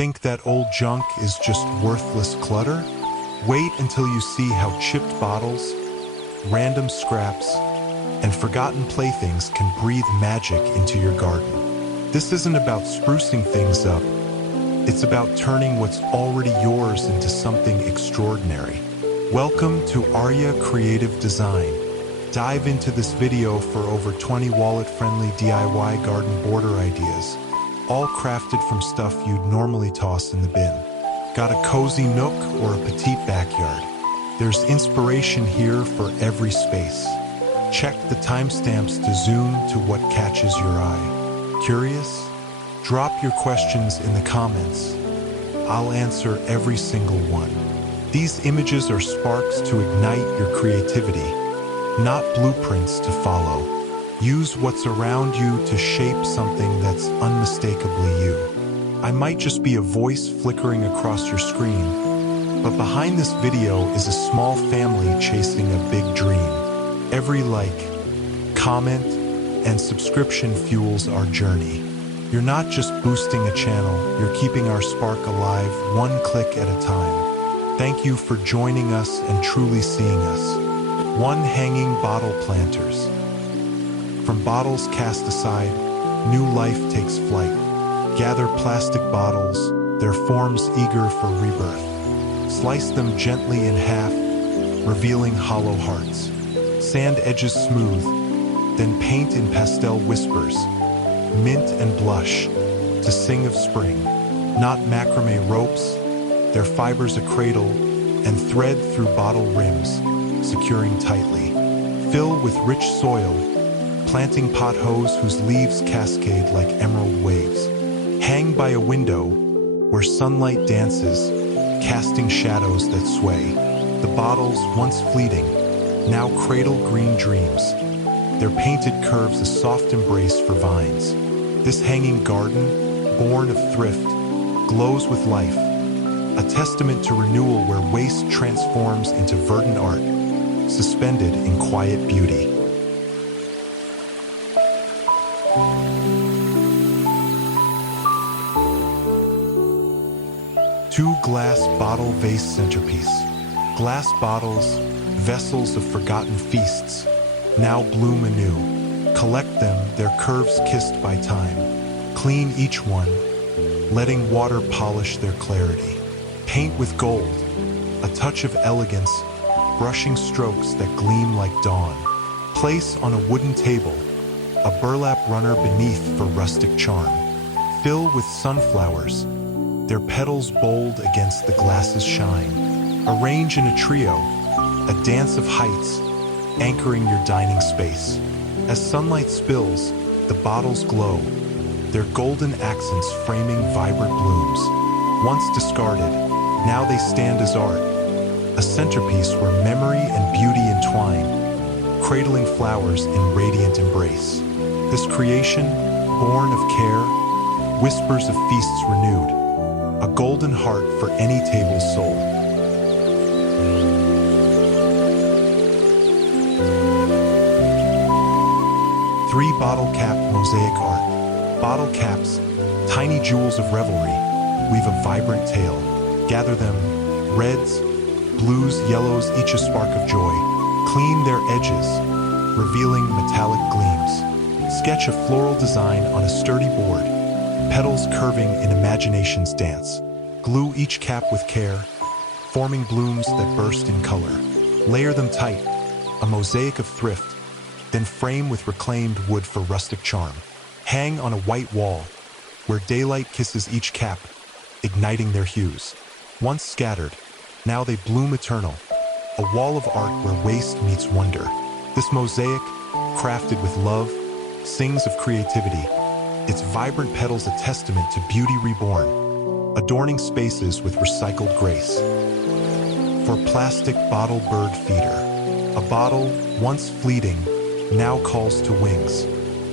Think that old junk is just worthless clutter? Wait until you see how chipped bottles, random scraps, and forgotten playthings can breathe magic into your garden. This isn't about sprucing things up. It's about turning what's already yours into something extraordinary. Welcome to Arya Creative Design. Dive into this video for over 20 wallet-friendly DIY garden border ideas, all crafted from stuff you'd normally toss in the bin. Got a cozy nook or a petite backyard? There's inspiration here for every space. Check the timestamps to zoom to what catches your eye. Curious? Drop your questions in the comments. I'll answer every single one. These images are sparks to ignite your creativity, not blueprints to follow. Use what's around you to shape something that's unmistakably you. I might just be a voice flickering across your screen, but behind this video is a small family chasing a big dream. Every like, comment, and subscription fuels our journey. You're not just boosting a channel, you're keeping our spark alive one click at a time. Thank you for joining us and truly seeing us. One hanging bottle planters. From bottles cast aside, new life takes flight. Gather plastic bottles, their forms eager for rebirth. Slice them gently in half, revealing hollow hearts. Sand edges smooth, then paint in pastel whispers, mint and blush, to sing of spring. Not macrame ropes, their fibers a cradle, and thread through bottle rims, securing tightly. Fill with rich soil, planting potholes whose leaves cascade like emerald waves. Hang by a window where sunlight dances, casting shadows that sway. The bottles, once fleeting, now cradle green dreams. Their painted curves a soft embrace for vines. This hanging garden, born of thrift, glows with life, a testament to renewal where waste transforms into verdant art, suspended in quiet beauty. Two glass bottle vase centerpiece. Glass bottles, vessels of forgotten feasts, now bloom anew. Collect them, their curves kissed by time. Clean each one, letting water polish their clarity. Paint with gold, a touch of elegance, brushing strokes that gleam like dawn. Place on a wooden table, a burlap runner beneath for rustic charm. Fill with sunflowers, their petals bold against the glass's shine. Arrange in a trio, a dance of heights, anchoring your dining space. As sunlight spills, the bottles glow, their golden accents framing vibrant blooms. Once discarded, now they stand as art, a centerpiece where memory and beauty entwine, cradling flowers in radiant embrace. This creation, born of care, whispers of feasts renewed, a golden heart for any table soul. Three bottle-capped mosaic art. Bottle caps, tiny jewels of revelry, weave a vibrant tale. Gather them, reds, blues, yellows, each a spark of joy. Clean their edges, revealing metallic gleams. Sketch a floral design on a sturdy board, petals curving in imagination's dance. Glue each cap with care, forming blooms that burst in color. Layer them tight, a mosaic of thrift, then frame with reclaimed wood for rustic charm. Hang on a white wall, where daylight kisses each cap, igniting their hues. Once scattered, now they bloom eternal, a wall of art where waste meets wonder. This mosaic, crafted with love, sings of creativity, its vibrant petals a testament to beauty reborn, adorning spaces with recycled grace. For plastic bottle bird feeder, a bottle, once fleeting, now calls to wings.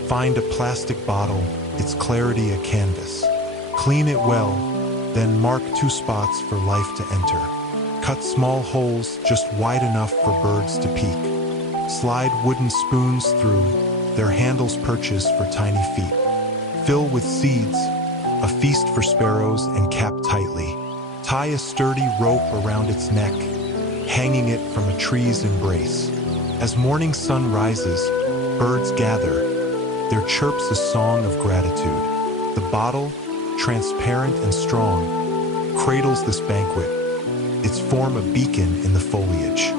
Find a plastic bottle, its clarity a canvas. Clean it well, then mark 2 spots for life to enter. Cut small holes just wide enough for birds to peek. Slide wooden spoons through, their handles perches for tiny feet. Fill with seeds, a feast for sparrows and capped Tie a sturdy rope around its neck, hanging it from a tree's embrace. As morning sun rises, birds gather. Their chirps a song of gratitude. The bottle, transparent and strong, cradles this banquet, its form a beacon in the foliage.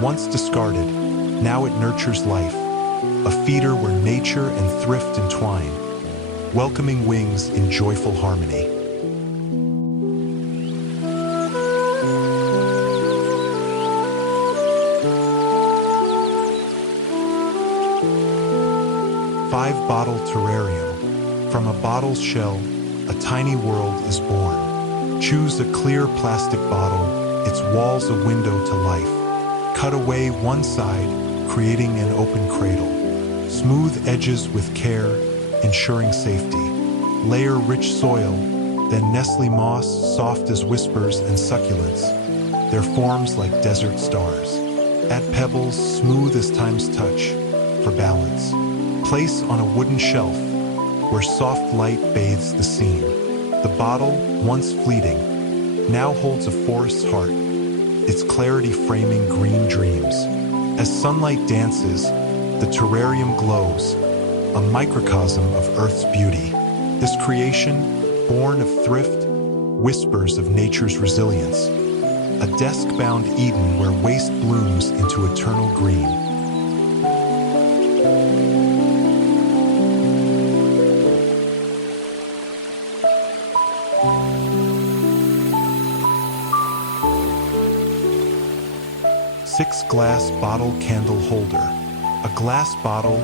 Once discarded, now it nurtures life, a feeder where nature and thrift entwine, welcoming wings in joyful harmony. Five-bottle terrarium. From a bottle's shell, a tiny world is born. Choose a clear plastic bottle, its walls a window to life. Cut away one side, creating an open cradle. Smooth edges with care, ensuring safety. Layer rich soil, then nestle moss soft as whispers and succulents, their forms like desert stars. Add pebbles smooth as time's touch, for balance. Place on a wooden shelf, where soft light bathes the scene. The bottle, once fleeting, now holds a forest's heart, its clarity framing green dreams. As sunlight dances, the terrarium glows, a microcosm of Earth's beauty. This creation, born of thrift, whispers of nature's resilience. A desk-bound Eden where waste blooms into eternal green. Six-glass bottle candle holder. A glass bottle,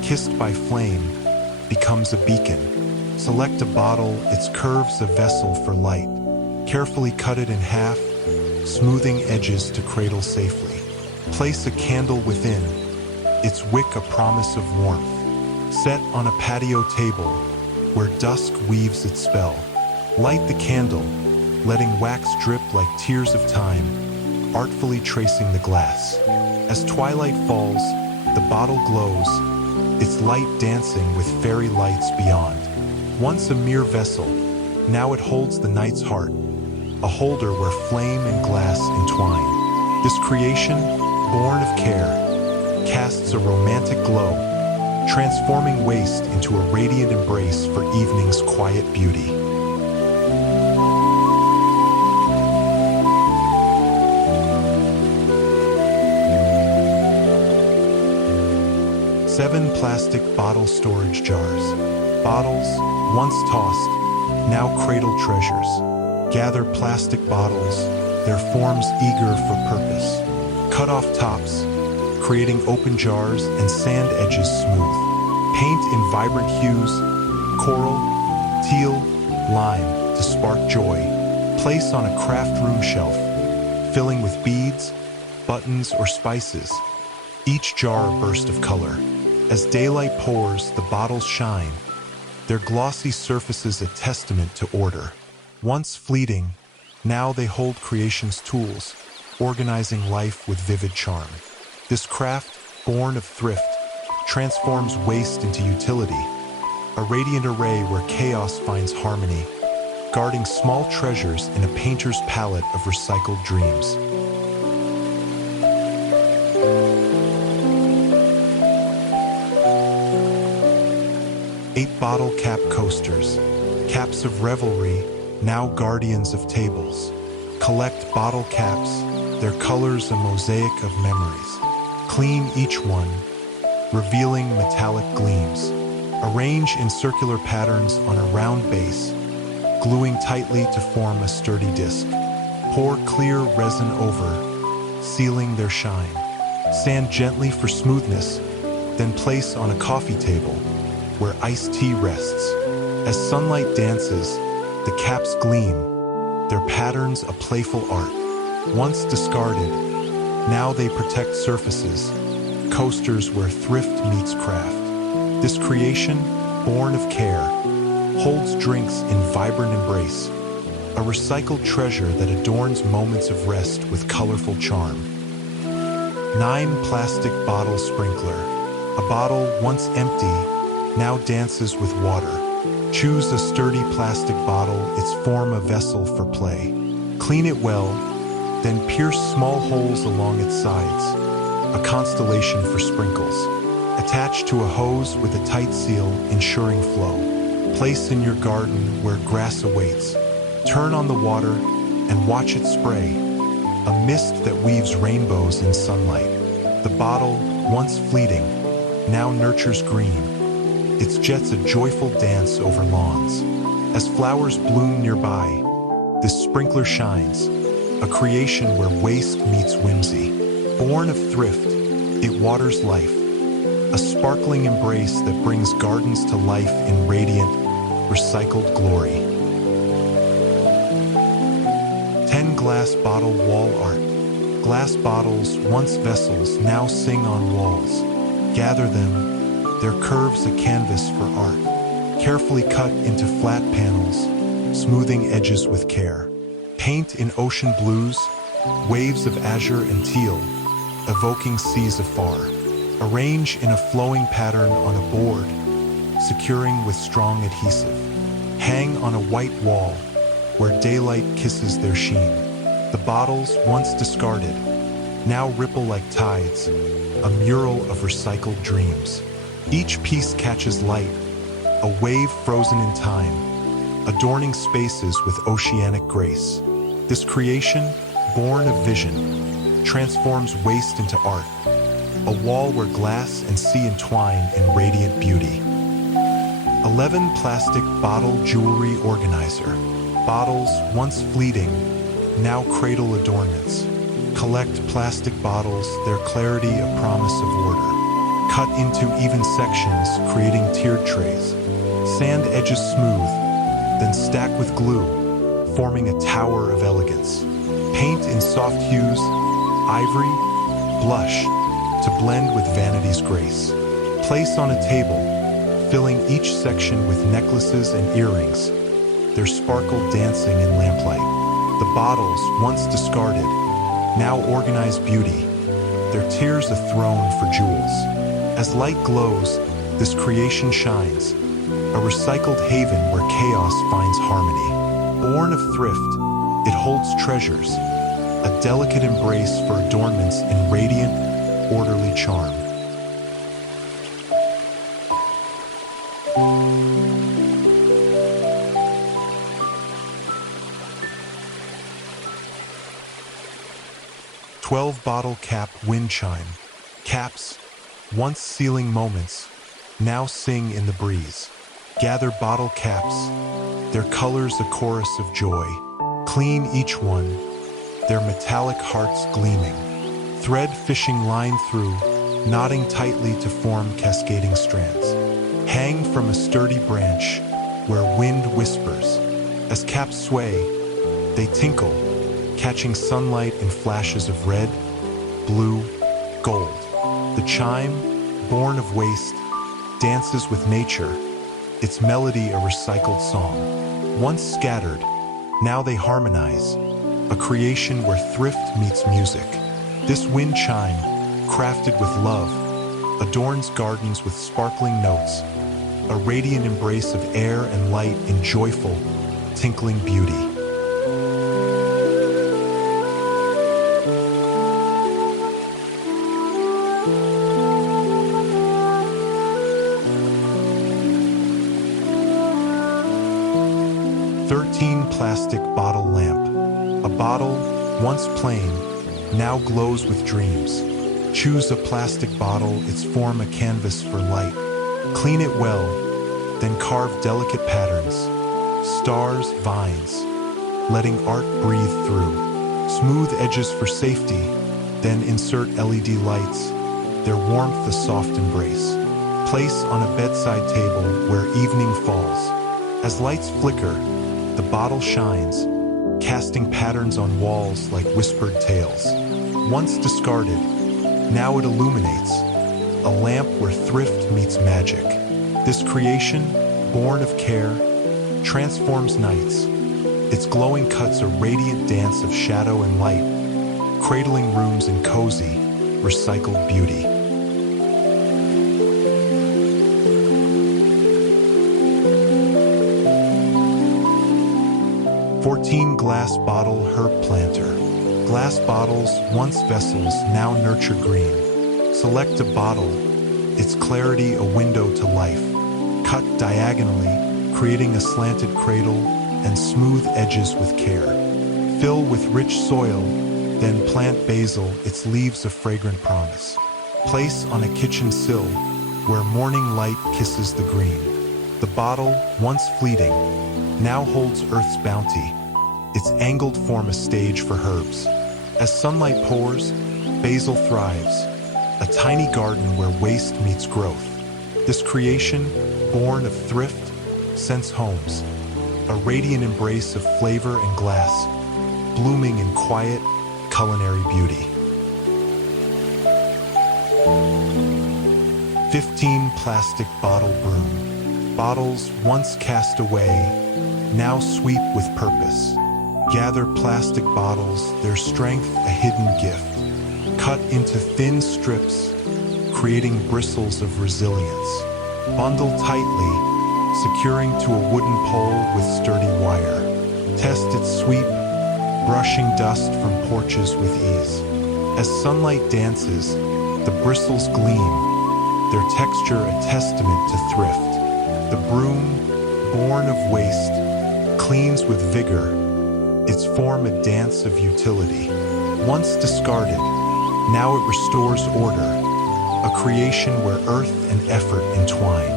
kissed by flame, becomes a beacon. Select a bottle, its curves a vessel for light. Carefully cut it in half, smoothing edges to cradle safely. Place a candle within, its wick a promise of warmth. Set on a patio table, where dusk weaves its spell. Light the candle, letting wax drip like tears of time, artfully tracing the glass. As twilight falls, the bottle glows, its light dancing with fairy lights beyond. Once a mere vessel, now it holds the night's heart, a holder where flame and glass entwine. This creation, born of care, casts a romantic glow, transforming waste into a radiant embrace for evening's quiet beauty. Seven plastic bottle storage jars. Bottles, once tossed, now cradle treasures. Gather plastic bottles, their forms eager for purpose. Cut off tops, creating open jars and sand edges smooth. Paint in vibrant hues, coral, teal, lime, to spark joy. Place on a craft room shelf, filling with beads, buttons, or spices. Each jar a burst of color. As daylight pours, the bottles shine, their glossy surfaces a testament to order. Once fleeting, now they hold creation's tools, organizing life with vivid charm. This craft, born of thrift, transforms waste into utility, a radiant array where chaos finds harmony, guarding small treasures in a painter's palette of recycled dreams. Eight bottle cap coasters, caps of revelry, now guardians of tables. Collect bottle caps, their colors a mosaic of memories. Clean each one, revealing metallic gleams. Arrange in circular patterns on a round base, gluing tightly to form a sturdy disc. Pour clear resin over, sealing their shine. Sand gently for smoothness, then place on a coffee table, where iced tea rests. As sunlight dances, the caps gleam, their patterns a playful art. Once discarded, now they protect surfaces, coasters where thrift meets craft. This creation, born of care, holds drinks in vibrant embrace, a recycled treasure that adorns moments of rest with colorful charm. 9 plastic bottle sprinkler. A bottle once empty, now dances with water. Choose a sturdy plastic bottle, its form a vessel for play. Clean it well, then pierce small holes along its sides, a constellation for sprinkles. Attach to a hose with a tight seal, ensuring flow. Place in your garden where grass awaits. Turn on the water and watch it spray, a mist that weaves rainbows in sunlight. The bottle, once fleeting, now nurtures green. Its jets a joyful dance over lawns. As flowers bloom nearby, this sprinkler shines, a creation where waste meets whimsy. Born of thrift, it waters life, a sparkling embrace that brings gardens to life in radiant, recycled glory. 10 glass bottle wall art. Glass bottles, once vessels, now sing on walls. Gather them, their curves a canvas for art. Carefully cut into flat panels, smoothing edges with care. Paint in ocean blues, waves of azure and teal, evoking seas afar. Arrange in a flowing pattern on a board, securing with strong adhesive. Hang on a white wall, where daylight kisses their sheen. The bottles, once discarded, now ripple like tides, a mural of recycled dreams. Each piece catches light, a wave frozen in time, adorning spaces with oceanic grace. This creation, born of vision, transforms waste into art, a wall where glass and sea entwine in radiant beauty. 11 plastic bottle jewelry organizer. Bottles, once fleeting, now cradle adornments. Collect plastic bottles, their clarity a promise of order. Cut into even sections, creating tiered trays. Sand edges smooth, then stack with glue, forming a tower of elegance. Paint in soft hues, ivory, blush, to blend with vanity's grace. Place on a table, filling each section with necklaces and earrings, their sparkle dancing in lamplight. The bottles, once discarded, now organize beauty, their tiers a throne for jewels. As light glows, this creation shines, a recycled haven where chaos finds harmony. Born of thrift, it holds treasures, a delicate embrace for adornments in radiant, orderly charm. "12 bottle cap wind chime. Caps, once sealing moments, now sing in the breeze. Gather bottle caps, their colors a chorus of joy. Clean each one, their metallic hearts gleaming. Thread fishing line through, knotting tightly to form cascading strands. Hang from a sturdy branch where wind whispers. As caps sway, they tinkle, catching sunlight in flashes of red, blue, gold. The chime, born of waste, dances with nature, its melody a recycled song. Once scattered, now they harmonize, a creation where thrift meets music. This wind chime, crafted with love, adorns gardens with sparkling notes, a radiant embrace of air and light in joyful, tinkling beauty. Plastic bottle lamp. A bottle, once plain, now glows with dreams. Choose a plastic bottle, its form a canvas for light. Clean it well, then carve delicate patterns, stars, vines, letting art breathe through. Smooth edges for safety, then insert LED lights, their warmth a soft embrace. Place on a bedside table where evening falls. As lights flicker, the bottle shines, casting patterns on walls like whispered tales. Once discarded, now it illuminates, a lamp where thrift meets magic. This creation, born of care, transforms nights. Its glowing cuts a radiant dance of shadow and light, cradling rooms in cozy, recycled beauty. 14 glass bottle herb planter. Glass bottles, once vessels, now nurture green. Select a bottle, its clarity a window to life. Cut diagonally, creating a slanted cradle and smooth edges with care. Fill with rich soil, then plant basil, its leaves a fragrant promise. Place on a kitchen sill, where morning light kisses the green. The bottle, once fleeting, now holds Earth's bounty. Its angled form a stage for herbs. As sunlight pours, basil thrives, a tiny garden where waste meets growth. This creation, born of thrift, scents homes, a radiant embrace of flavor and glass, blooming in quiet, culinary beauty. 15 plastic bottle broom. Bottles once cast away, now sweep with purpose. Gather plastic bottles, their strength a hidden gift. Cut into thin strips, creating bristles of resilience. Bundle tightly, securing to a wooden pole with sturdy wire. Test its sweep, brushing dust from porches with ease. As sunlight dances, the bristles gleam, their texture a testament to thrift. The broom, born of waste, cleans with vigor, its form a dance of utility. Once discarded, now it restores order, a creation where earth and effort entwine.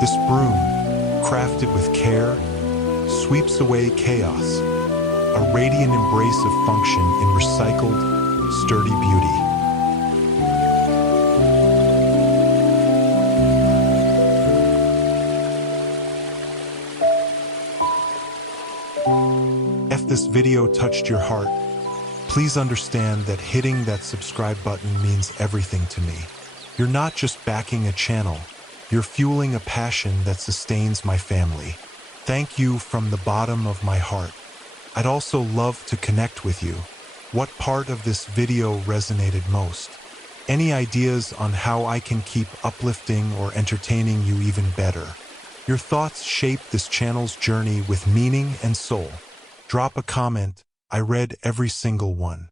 This broom, crafted with care, sweeps away chaos, a radiant embrace of function in recycled, sturdy beauty. If this video touched your heart, please understand that hitting that subscribe button means everything to me. You're not just backing a channel, you're fueling a passion that sustains my family. Thank you from the bottom of my heart. I'd also love to connect with you. What part of this video resonated most? Any ideas on how I can keep uplifting or entertaining you even better? Your thoughts shape this channel's journey with meaning and soul. Drop a comment. I read every single one.